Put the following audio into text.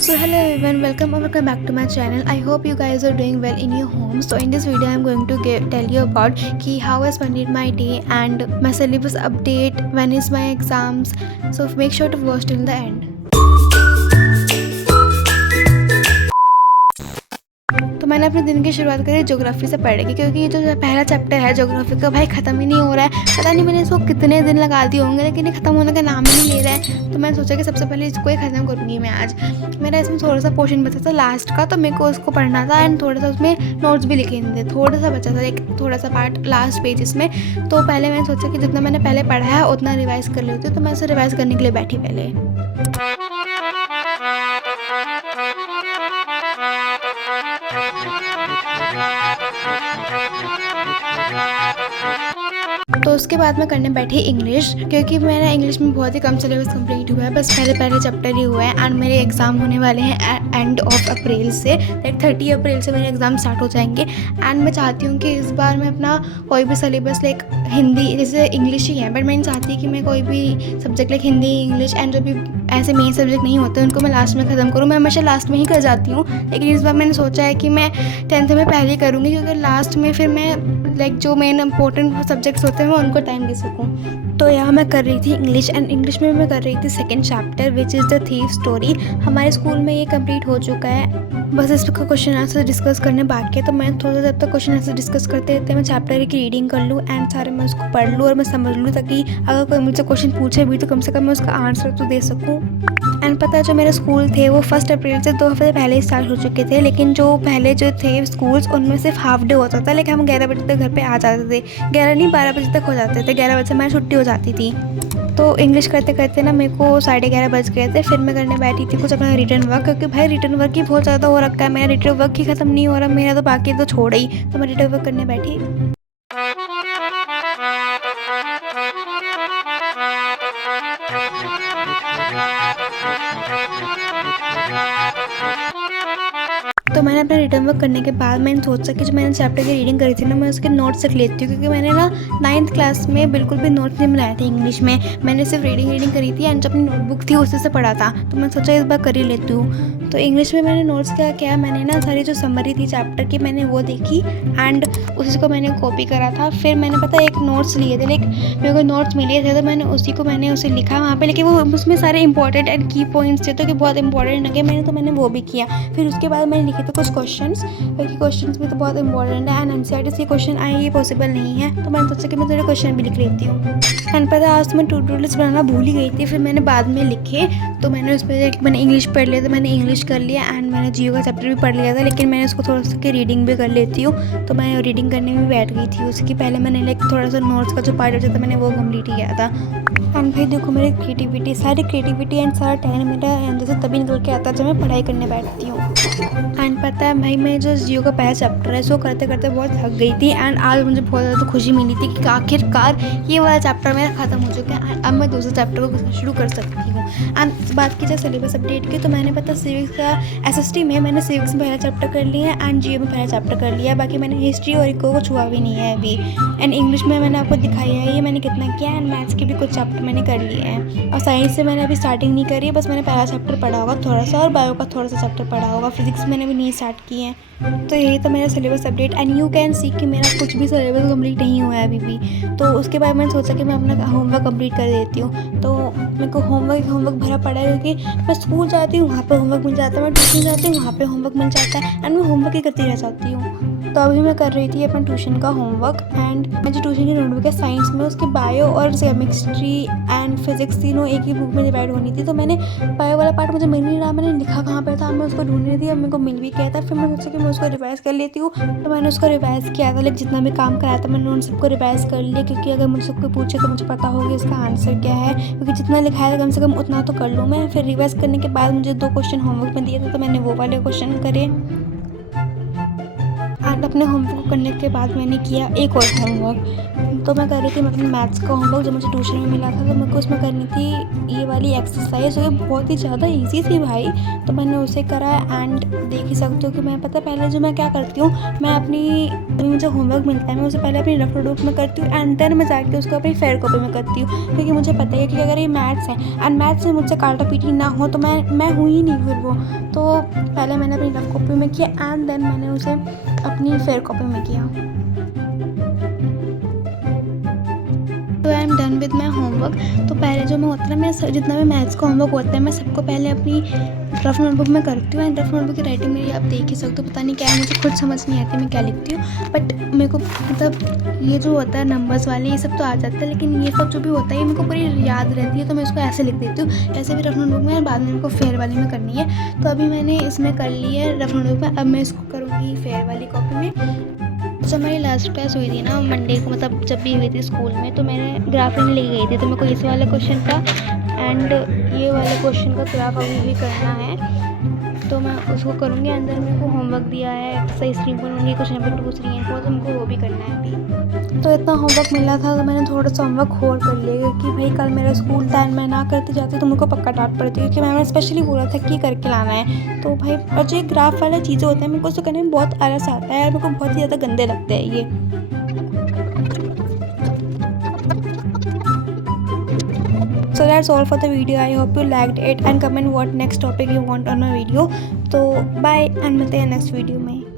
So hello everyone, welcome back to my channel. I hope you guys are doing well in your home. So in this video I'm going to tell you about how I spent my day and my syllabus update, when is my exams. So make sure to watch till the end. तो मैंने अपने दिन की शुरुआत करी geography से पढ़ने की, क्योंकि ये जो पहला चैप्टर है ज्योग्राफी का, भाई ख़त्म ही नहीं हो रहा है। पता नहीं मैंने इसको कितने दिन लगा दिए होंगे, लेकिन ये ख़त्म होने का नाम ही नहीं ले रहा है। तो मैंने सोचा कि सबसे पहले इसको ही ख़त्म करूँगी मैं आज। मेरा इसमें थोड़ा सा पोर्शन बचा था लास्ट का, तो मेरे को उसको पढ़ना था एंड थोड़ा सा उसमें नोट्स भी लिखे थे। थोड़ा सा बचा था, एक थोड़ा सा पार्ट लास्ट पेजेस में। तो पहले मैंने सोचा कि जितना मैंने पहले पढ़ा है उतना रिवाइज़ कर लेती हूँ। तो मैं उसे रिवाइज़ करने के लिए बैठी पहले। तो उसके बाद मैं करने बैठी इंग्लिश, क्योंकि मेरा इंग्लिश में बहुत ही कम सिलेबस कंप्लीट हुआ है। बस पहले चैप्टर ही हुआ है एंड मेरे एग्ज़ाम होने वाले हैं एंड ऑफ अप्रैल से, लाइक 30 अप्रैल से मेरे एग्ज़ाम स्टार्ट हो जाएंगे। एंड मैं चाहती हूँ कि इस बार मैं अपना कोई भी सिलेबस लाइक हिंदी, जैसे इंग्लिश ही है, बट मैं नहीं चाहती कि मैं कोई भी subject like Hindi, English and जो भी ऐसे मेन सब्जेक्ट नहीं होते उनको मैं लास्ट में ख़त्म करूँ। मैं हमेशा लास्ट में ही कर जाती हूँ, लेकिन इस बार मैंने सोचा है कि मैं 10th में पहले ही करूँगी, क्योंकि लास्ट में फिर मैं लाइक जो मेन इंपॉर्टेंट सब्जेक्ट्स होते हैं मैं उनको टाइम दे सकूँ। तो यहाँ मैं कर रही थी इंग्लिश एंड इंग्लिश में मैं कर रही थी second chapter which is the thief story. हमारे स्कूल में ये कंप्लीट हो चुका है, बस इसका क्वेश्चन आंसर डिस्कस करने बाकी है। तो मैं थोड़ा जब तक क्वेश्चन आंसर डिस्कस करते रहते मैं चैप्टर की रीडिंग कर लूँ एंड सारे मैं उसको पढ़ लूँ और मैं समझ लूँ, ताकि अगर कोई मुझसे क्वेश्चन पूछे भी तो कम से कम मैं उसका आंसर तो दे सकूँ। एंड पता है जो मेरे स्कूल थे वो 1 अप्रैल से 2 हफ्ते पहले ही स्टार्ट हो चुके थे, लेकिन जो पहले जो थे स्कूल्स उनमें सिर्फ हाफ डे होता था, लेकिन हम 11 बजे तक घर पे आ जाते थे। 11 नहीं 12 बजे तक हो जाते थे, 11 बजे से हमारी छुट्टी हो जाती थी। तो इंग्लिश करते करते ना मेरे को 11:30 बज गए थे। फिर मैं करने बैठी थी कुछ अपना रिटर्न वर्क, क्योंकि भाई रिटर्न वर्क ही बहुत ज़्यादा हो रखा है। मेरा रिटर्न वर्क ही ख़त्म नहीं हो रहा, मेरा तो बाकी तो छोड़ ही। तो मैं रिटर्न वर्क करने बैठी। तो मैंने अपना रिटर्न वर्क करने के बाद मैंने सोचा कि जो मैंने चैप्टर की रीडिंग करी थी ना, मैं उसके नोट्स लिख लेती हूँ, क्योंकि मैंने ना 9th क्लास में बिल्कुल भी नोट्स नहीं बनाए थे इंग्लिश में। मैंने सिर्फ रीडिंग करी थी एंड जो अपनी नोटबुक थी उसी से पढ़ा था। तो मैं सोचा इस बार कर ही लेती हूँ। तो इंग्लिश में मैंने नोट्स क्या किया, मैंने ना सारी जो समरी थी चैप्टर की मैंने वो देखी एंड उसी को मैंने कॉपी करा था। फिर मैंने पता एक नोट्स लिए थे, लाइक मेरे को नोट्स मिले थे, तो मैंने उसे लिखा वहाँ पे, लेकिन वो उसमें सारे इंपॉर्टेंट एंड की पॉइंट्स थे तो कि बहुत इंपॉर्टेंट लगे मैंने वो भी किया। फिर उसके बाद मैंने लिखे थे कुछ क्वेश्चंस, क्योंकि क्वेश्चंस भी तो बहुत इंपॉर्टेंट है एंड एनसीईआरटी के क्वेश्चन आए ये पॉसिबल नहीं है। तो मैंने सोचा कि मैं थोड़े क्वेश्चन भी लिख लेती हूँ। एंड पता आज तो मैं टू लिस्ट बनाना भूल ही गई थी, फिर मैंने बाद में लिखे। तो मैंने उस पर मैंने इंग्लिश पढ़ लिया, तो मैंने इंग्लिश कर लिया एंड मैंने जियो का चैप्टर भी पढ़ लिया था, लेकिन मैंने उसको थोड़ा सा की रीडिंग भी कर लेती हूँ। तो मैं रीडिंग करने में बैठ गई थी। उसकी पहले मैंने लाइक थोड़ा सा नोट्स का जो पार्ट होता था मैंने वो कम्प्लीट किया था। एंड फिर देखो मेरी सारी क्रिएटिविटी एंड सारा टाइम मेरा अंदर से तभी निकल के आता है जब मैं पढ़ाई करने बैठती हूँ। एंड पता है भाई मैं जो जियो का पहला चैप्टर है सो करते करते बहुत थक गई थी एंड आज मुझे बहुत ज़्यादा खुशी मिली थी कि आखिरकार ये वाला चैप्टर मेरा ख़त्म हो चुका है एंड अब मैं दूसरे चैप्टर को शुरू कर सकती हूँ। एंड बात की जाए सिलेबस अपडेट की, तो मैंने पता सिविक्स का एसएसटी में मैंने सिविक्स में पहला चैप्टर कर लिया एंड जियो में पहला चैप्टर कर लिया। बाकी मैंने हिस्ट्री और इको को छुआ भी नहीं है अभी। एंड इंग्लिश में मैंने आपको दिखाया है ये मैंने कितना किया एंड मैथ्स के भी कुछ चैप्टर मैंने कर लिए हैं। और साइंस से मैंने अभी स्टार्टिंग नहीं करी है, बस मैंने पहला चैप्टर पढ़ा होगा थोड़ा सा और बायो का थोड़ा सा चैप्टर पढ़ा होगा। फिजिक्स मैंने भी नहीं स्टार्ट किए हैं। तो यही तो मेरा syllabus update and you can see कि मेरा कुछ भी सिलेबस कंप्लीट नहीं हुआ है अभी भी। तो उसके बाद मैंने सोचा कि मैं अपना होमवर्क कंप्लीट कर देती हूँ। तो मेरे को होमवर्क भरा पड़ा है, क्योंकि मैं स्कूल जाती हूँ वहाँ पे होमवर्क मिल जाता है, मैं ट्यूशन जाती हूँ वहाँ पे होमवर्क मिल जाता है एंड मैं होमवर्क ही करती रह जाती हूँ। तो अभी मैं कर रही थी अपना ट्यूशन का होमवर्क एंड मैं जो ट्यूशन की नोटबुक है साइंस में उसकी बायो और केमिस्ट्री एंड फिजिक्स तीनों एक ही बुक में डिवाइड होनी थी। तो मैंने बायो वाला पार्ट मुझे मिल नहीं रहा, मैंने लिखा कहाँ पर था, मैं उसको ढूंढ रही थी और मेरे को मिल भी गया था। फिर मैं सोचा कि मैं उसको रिवाइज़ कर लेती हूँ। तो मैंने उसको रिवाइज़ किया था, लेकिन जितना भी काम कराया था मैंने उन सबको रिवाइज़ कर लिया, क्योंकि अगर मुझसे कोई पूछे तो मुझे पता होगा इसका आंसर क्या है, क्योंकि जितना लिखा है कम से कम उतना तो कर लूँ मैं। फिर रिवाइज़ करने के बाद मुझे 2 क्वेश्चन होमवर्क में दिए थे, तो मैंने वो वाले क्वेश्चन करे एंड अपने होमवर्क करने के बाद मैंने किया एक और होमवर्क। तो मैं कर रही थी मतलब मैथ्स का होमवर्क जो मुझे ट्यूशन में मिला था। तो मेरे को उसमें करनी थी ये वाली एक्सरसाइज, जो बहुत ही ज़्यादा इजी थी भाई। तो मैंने उसे करा एंड देख ही सकते हो कि मैं पहले जो मैं क्या करती हूँ, मैं अपनी मुझे होमवर्क मिलता है मैं उसे पहले अपनी रफ नोटबुक में करती हूँ एंड देन मैं जाके उसको अपनी फेयर कॉपी में करती हूँ, क्योंकि मुझे पता है कि अगर ये मैथ्स है एंड मैथ्स में मुझसे काटा पीटी ना हो तो मैं हुई ही नहीं फिर वो। तो पहले मैंने अपनी रफ कॉपी में किया एंड देन मैंने उसे अपनी फेयर कॉपी में किया। तो I am done with my homework. तो पहले जो मैं होता है मैं जितना भी मैथ्स का होमवर्क होता है मैं सबको पहले अपनी रफ नोटबुक में करती हूँ एंड रफ नोटबुक की राइटिंग मेरी आप देख ही सकते हो, पता नहीं क्या है मुझे खुद समझ नहीं आती मैं क्या लिखती हूँ, बट मेरे को मतलब ये जो होता है नंबर्स वाले ये सब तो आ जाता है, लेकिन ये सब जो भी होता है ये मेरे को पूरी याद रहती है, तो मैं इसको ऐसे लिख देती हूँ। ऐसे भी रफ नोटबुक में बाद में मेरे को फेयर वाली में करनी है, तो अभी मैंने इसमें कर ली है रफ नोटबुक में, अब मैं इसको करूँगी फेयर वाली कॉपी में। जब मेरी लास्ट क्लास हुई थी ना मंडे को, मतलब जब भी हुई थी स्कूल में, तो मैंने ग्राफ लेने ले गई थी, तो मेरे को इस वाला क्वेश्चन का एंड ये वाले क्वेश्चन का ग्राफ अभी भी करना है, तो मैं उसको करूँगी। अंदर मेरे को होमवर्क दिया है एक्सरसाइज 3.1 क्वेश्चन नंबर 2 3 4, तो मेरे को वो भी करना है अभी। तो इतना होमवर्क मिला था तो मैंने थोड़ा सा होमवर्क और कर लिया, क्योंकि भाई कल मेरा स्कूल था एंड मैं ना करते जाती तो मुझको पक्का डांट पड़ती, क्योंकि मैंने स्पेशली बोला था कि करके लाना है। तो भाई और जो ग्राफ वाला चीज़ें होता है मेरे को उसको करने में बहुत आलस आता है और मेरे को बहुत ही ज़्यादा गंदे लगते हैं ये। So that's all for the video. I hope you liked it and comment what next topic you want on my video. तो bye and मिलते हैं next video में।